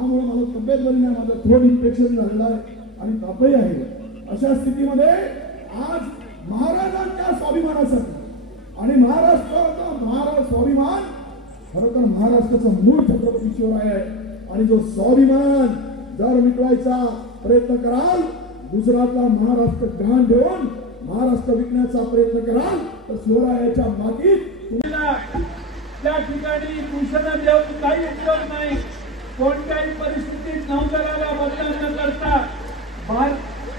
त्यामुळे मला तब्येत बरी नाही, माझं थ्रोट इन्फेक्शन झालेलं आहे आणि तापही आहे. अशा स्थितीमध्ये आज महाराजांच्या स्वाभिमानासाठी आणि महाराष्ट्राचा स्वाभिमान खरं तर महाराष्ट्राचा मूळ छत्रपती शिवराय आहे आणि जो स्वाभिमान जर मिटवायचा प्रयत्न कराल, गुजरातला महाराष्ट्र गहाण ठेवून महाराष्ट्र विकण्याचा प्रयत्न कराल तर शिवरायाच्या मातीत त्या ठिकाणी दूषण देऊन काही उपयोग नाही. कोणत्याही परिस्थितीत नौदलाला बदनाम न करता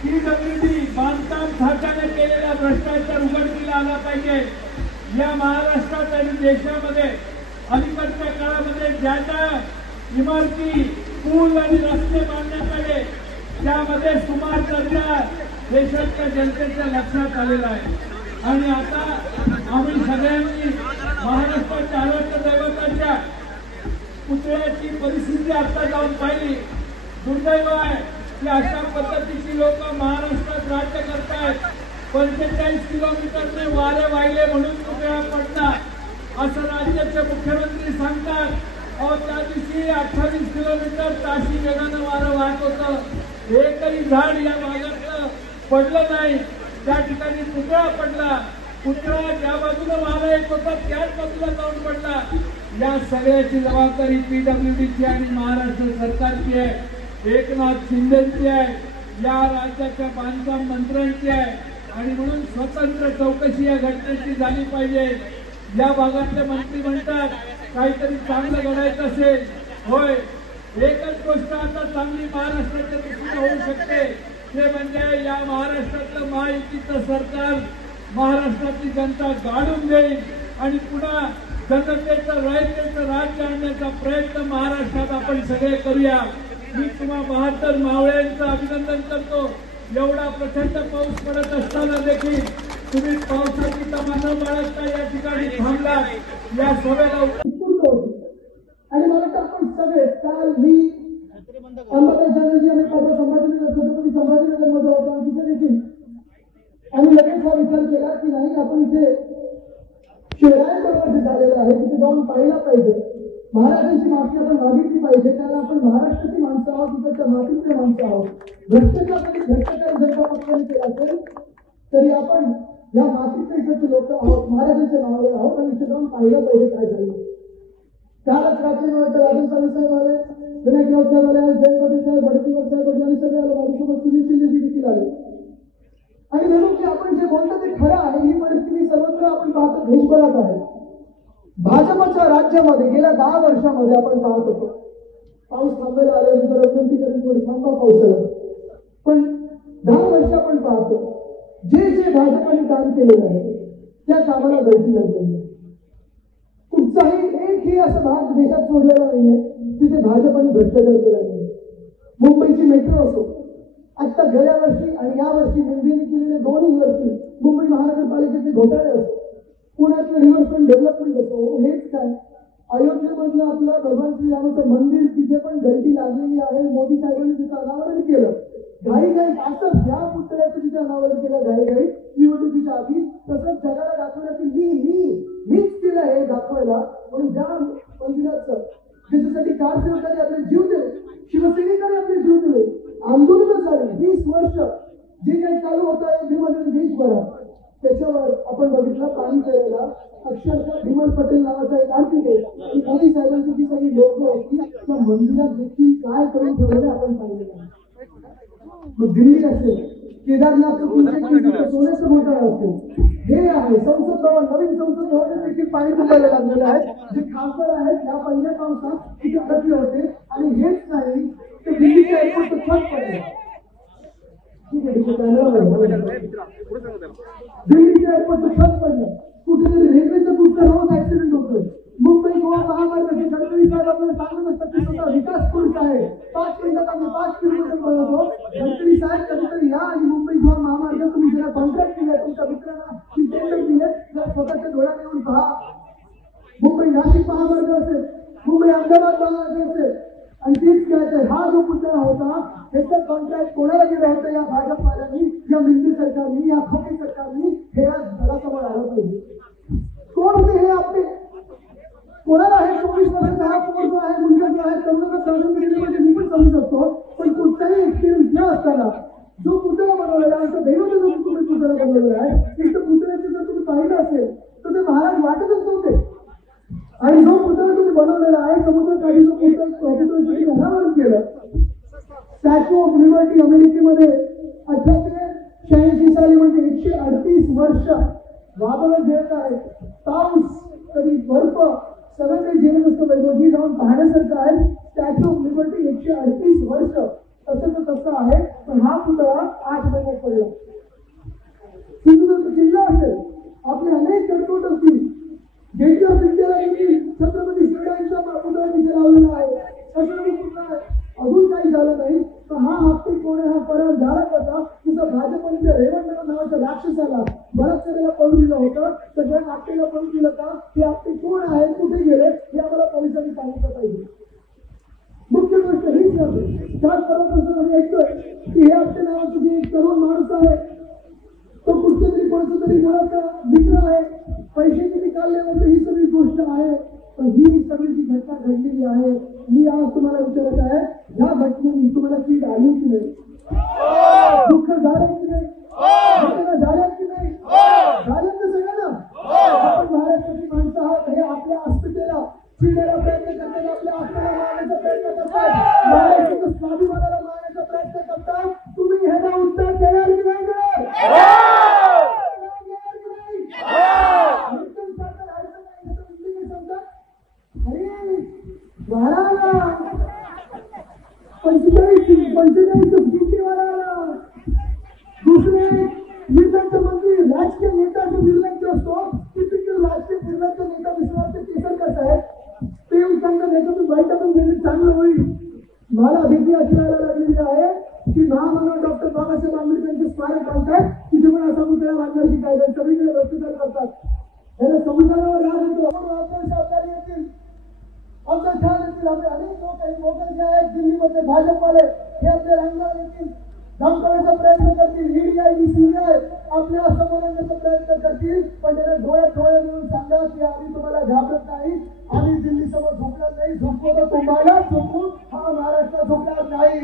PWD बांधकाम खात्याने केलेला भ्रष्टाचार उघडकीला आला पाहिजे. या महाराष्ट्रात आणि देशामध्ये अलीकडच्या काळामध्ये ज्या ज्या इमारती, पूल आणि रस्ते बांधण्यात आले त्यामध्ये सुमार दर्जा देशाच्या जनतेच्या लक्षात आलेला आहे. आणि आता आम्ही सगळ्यांनी महाराष्ट्राच्या आराध्य दैवताच्या पुतळ्याची परिस्थिती आता जाऊन पाहिली. दुर्दैव आहे की अशा पद्धतीची लोक महाराष्ट्रात राज्य करतायत. 45 किलोमीटरने वारे वाहिले म्हणून पुतळा पडला असं राज्याचे मुख्यमंत्री सांगतात. त्या दिवशी 28 किलोमीटर ताशी वेगानं वारं वाहत होतं. एकही झाड या भागात पडलं नाही. त्या ठिकाणी पुतळा पडला. पुतळा ज्या बाजूला वारा येत होता त्याच बाजूला जाऊन पडला. या सगळ्याची जबाबदारी PWDची आणि महाराष्ट्र सरकारची आहे, एकनाथ शिंदेची आहे, या राज्याच्या बांधकाम मंत्र्यांची आहे. आणि म्हणून स्वतंत्र चौकशी या घटनेची झाली पाहिजे. या भागातले मंत्री म्हणतात काहीतरी चांगलं घडायचं असेल. होय, एकच गोष्ट आता चांगली महाराष्ट्राच्या दृष्टीने होऊ शकते, ते म्हणजे या महाराष्ट्रातलं महायुतीचं सरकार महाराष्ट्रातली जनता गाडून देईल आणि पुन्हा जनतेचं रयतेचं राज्य आणण्याचा प्रयत्न महाराष्ट्रात आपण सगळे करूया. मी तुम्हा 72 मावळ्यांचं अभिनंदन करतो. एवढा प्रचंड पाऊस पडत असताना देखील तुम्ही पावसाची तमा न बाळगता या ठिकाणी थांबला. या सभेला आणि मला आपण सगळे काल मी अंबादास आणि छत्रपती संभाजीनगरमध्ये होतो आणि तिथे देखील आम्ही लगेच हा विचार केला की नाही आपण इथे शिवरायांबरोबर जे झालेलं आहे तिथे जाऊन पाहिला पाहिजे. महाराजांची माफी आपण मागितली पाहिजे. त्याला आपण महाराष्ट्राची माणसं आहोत, तिकडच्या मातीतले माणसं आहोत. भ्रष्टाचार जर का पक्षाने केला असेल तरी आपण या मातीतले इकडचे लोक आहोत, महाराजांच्या नावावर आहोत आणि इथे जाऊन पाहिलं पाहिजे काय झालं. त्यालाच रात्री राजन साहेब आले, विनायक राव साहेब आले, जयपती साहेब, भडकीवर साहेब आणि सगळे आले. माझ्यासोबत सुनील शिंदेजी देखील आले. आणि म्हणून की आपण जे बोलतो ते खरं आहे. ही परिस्थिती सर्वत्र आपण पाहतो, देशभरात आहे. भाजपच्या राज्यामध्ये गेल्या 10 वर्षामध्ये आपण पाहत होतो पाऊस थांबायला आल्यानंतर थोडी थांबा पाऊस आला. पण 10 वर्ष आपण पाहतो जे जे भाजपाने काम केलेलं आहे त्या कामाला गळती लागलेली आहे. कुठचाही एकही असा भाग देशात सोडलेला नाहीये तिथे भाजपाने भ्रष्टाचार केला नाही. मुंबईची मेट्रो असो, आता गेल्या वर्षी आणि या वर्षी मोदींनी केलेले 2 वर्षी मुंबई महानगरपालिकेचे घोटाळे असो, पुण्यातलं रिव्हरफ्रंट डेव्हलपमेंट असो, हेच काय अयोध्येमधलं आपलं भगवान श्रीरामाचं मंदिर तिथे पण घंटी लागलेली आहे. मोदी साहेबांनी तिचं अनावरण केलं. घाई असं ज्या पुतळ्याचं तिथे अनावरण केलं घाई निवडणुकीच्या आधी, तसंच जगाला दाखवलं की मीच केलं हे दाखवायला. म्हणून ज्या मंदिराचं ज्याच्यासाठी कारसेवकांनी आपले जीव दिले, शिवसैनिकांनी आपले जीव दिले, आंदोलन झाली 20 वर्ष जे काही चालू होतं अयोध्येमध्ये देशभरात, त्याच्यावर आपण बघितलं पाणी करायला अक्षरशः भीमल पटेल नावाचा एक आर्किटेक्ट आणि मोदी साहेबांची जी काही लोक होती त्या मंदिरात देखील काय करून ठेवलेलं आपण पाहिलेलं आहे. मग दिल्ली असेल, केदारनाथ सोन्याचं घोटाळा असेल, हे आहे संसद भवन, नवीन संसद भवन देखील पाणी तुंबायला लागलेलं आहे. जे खासदार आहेत त्या पहिल्या पावसात तिथे अडकले होते. आणि हेच नाही ते दिल्लीच्या एअरपोर्ट छत पडले. दिल्लीच्या एअरपोर्ट छत पडलं. कुठेतरी रेल्वेचं पुढचं रोज ऍक्सिडेंट होतोय. मुंबई गोवा महामार्गाचे गडकरी साहेब आपल्याला सांगत असतात की स्वतः विकास पुरुष आहे. 5 मिनिटात आम्ही 5 किलोमीटर बनवतो. गडकरी साहेब कधीतरी या आणि मुंबई गोवा महामार्ग तुम्ही ज्याला कॉन्ट्रॅक्ट दिलाय तुमच्या मित्रांना ती टेंडर दिले जर स्वतःच्या डोळ्यात येऊन पहा. मुंबई नाशिक महामार्ग असेल, मुंबई अहमदाबाद महामार्ग असेल आणि तीच काय हा जो पुतळा होता त्याचं कॉन्ट्रॅक्ट कोणाला दिलं होतं? या भाजपवाल्यांनी, या मिंदी सरकारनी, या खोकी सरकारनी. हे आज घरासमोर आलं पाहिजे. कोण होते हे आपले? कोणाला आहे 24 वर्षाचा हा पोर जो आहे मुलगा जो आहे तरुणाला समजून दिले म्हणजे समजू शकतो, पण कुठलाही एक्सपिरियन्स न असताना जो पुतळा बनवलेला आहे, दैवत जो तुम्ही पुतळा बनवलेला आहे, एक तर पुतळ्याचे जर तुम्ही पाहिलं असेल तर ते महाराज वाटतच नव्हते. आणि जो पुतळा तुम्ही बनवलेला आहे, समुद्रकाठी जो पुतळा अनावरण केलं, स्टॅच्यू ऑफ लिबर्टी अमेरिकेमध्ये 1886 साली, म्हणजे 138 वर्ष वादळ झेलत आहे, पाऊस, कधी बर्फ, सगळं काही झेलत असतं वैभवजी, जाऊन पाहण्यासारखं आहे. स्टॅच्यू ऑफ लिबर्टी 138 वर्ष तसं तसं आहे, पण हा पुतळा 8 महिन्यात पडला. सिंधुदुर्ग जिल्हा असेल, आपले अनेक गडकोट असतील, गेट ऑफ इंडियाला छत्रपती शिवरायांचा पुतळा तिथे लावलेला आहे, छत्रपती पुतळा आहे. अजून काही झालं नाही तर हा आपटे कोण हा परिणाम झाला कसा, तिथं भाजपच्या रेवणराव नावाच्या राक्षसाला बऱ्याच वेळेला पळून दिलं होतं, सगळ्या आपटेला पळून दिलं का, हे आपटे कोण आहे, कुठे गेले, हे आम्हाला पोलिसांनी सांगितलं पाहिजे. मुख्य गोष्ट हीच नव्हे, त्याच परंपरेमध्ये ऐकतोय की हे आपटे नावाचं जे एक तरुण माणूस आहे, तो कुठच्या तरी कोणाचा तरी मुलाचा मित्र आहे, पैसे किती काढले होते, ही सगळी गोष्ट आहे. पण ही सगळी जी घटना घडलेली आहे, मी आज तुम्हाला विचारत आहे, ह्या घटनेने तुम्हाला कीड आली की नाही, दुःख झालं की नाही, झाल्या की नाही, झालं तर सगळ्यांना. आपण महाराष्ट्राची माणसं आहात, हे आपल्या अस्मितेला चिडण्याचा प्रयत्न करतात, आपल्या आत्म्याला मारण्याचा प्रयत्न करतात, महाराष्ट्राच्या स्वाभिमानाला मारण्याचा प्रयत्न करतात. तुम्ही ह्याला उत्तर देणार की नाही देणार? दुसरे निर्लज्ज मंत्री, राजकीय नेता जो निर्लज्ज असतो, टिपिकल राजकीय निर्लज्ज नेता विश्वास केसरकर साहेब, ते त्यांना नेत्यातून बैठकून गेले चांगलं होईल. मला भीती अशी व्हायला लागलेली आहे की महामानव डॉक्टर बाबासाहेब आंबेडकरांचे स्मारक बांधतात, तिथे पण असा पुतळा बांधण्याची काय सगळीकडे रस्तेदार करतात. याला समुद्रावर राग येतो. सरकारी येतील, आमच्या छान येतील, आपले अनेक लोक आहेत, लोकल जे आहेत दिल्लीमध्ये भाजपवाले, हे आपल्या रांगावर येतील, धमकावण्याचा प्रयत्न करतील, ईडी सीबीआय आपल्या समोर आणण्याचा प्रयत्न करतील. पण त्याला डोळ्यात डोळे मिळून सांगा की आम्ही तुम्हाला घाबरत नाही, आम्ही दिल्ली समोर झोपणार नाही, झोपलो तर तुम्हाला झोपून हा महाराष्ट्र झोपणार नाही.